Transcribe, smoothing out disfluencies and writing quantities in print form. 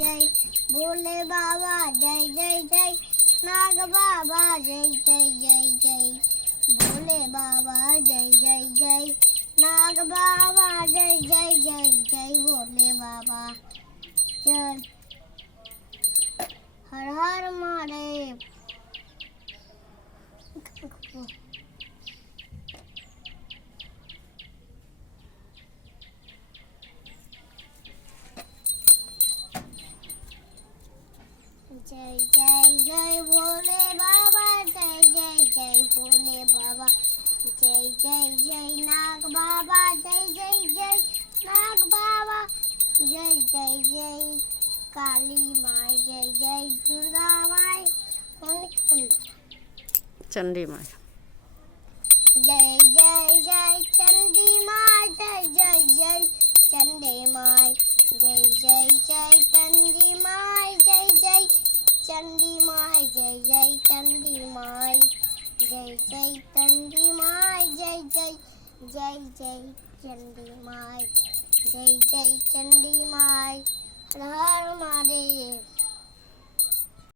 जय भोले बाबा जय जय जय नाग बाबा जय जय जय जय भोले बाबा जय जय जय नाग बाबा जय जय जय जय भोले बाबा जय हर हर महादेव। जय जय जय भोले बाबा जय जय जय भोले बाबा जय जय जय नाग बाबा जय जय जय नाग बाबा जय जय जय काली माई जय जय दुर्गा माई चंडी माई जय जय जय चंडी माई जय जय जय चंडी माई जय जय जय चंडी माई जय जय चंडी माई जय जय चंडी माई जय जय चंडी माई जय जय जय जय चंडी माई जय जय चंडी माई हर हर महादेव।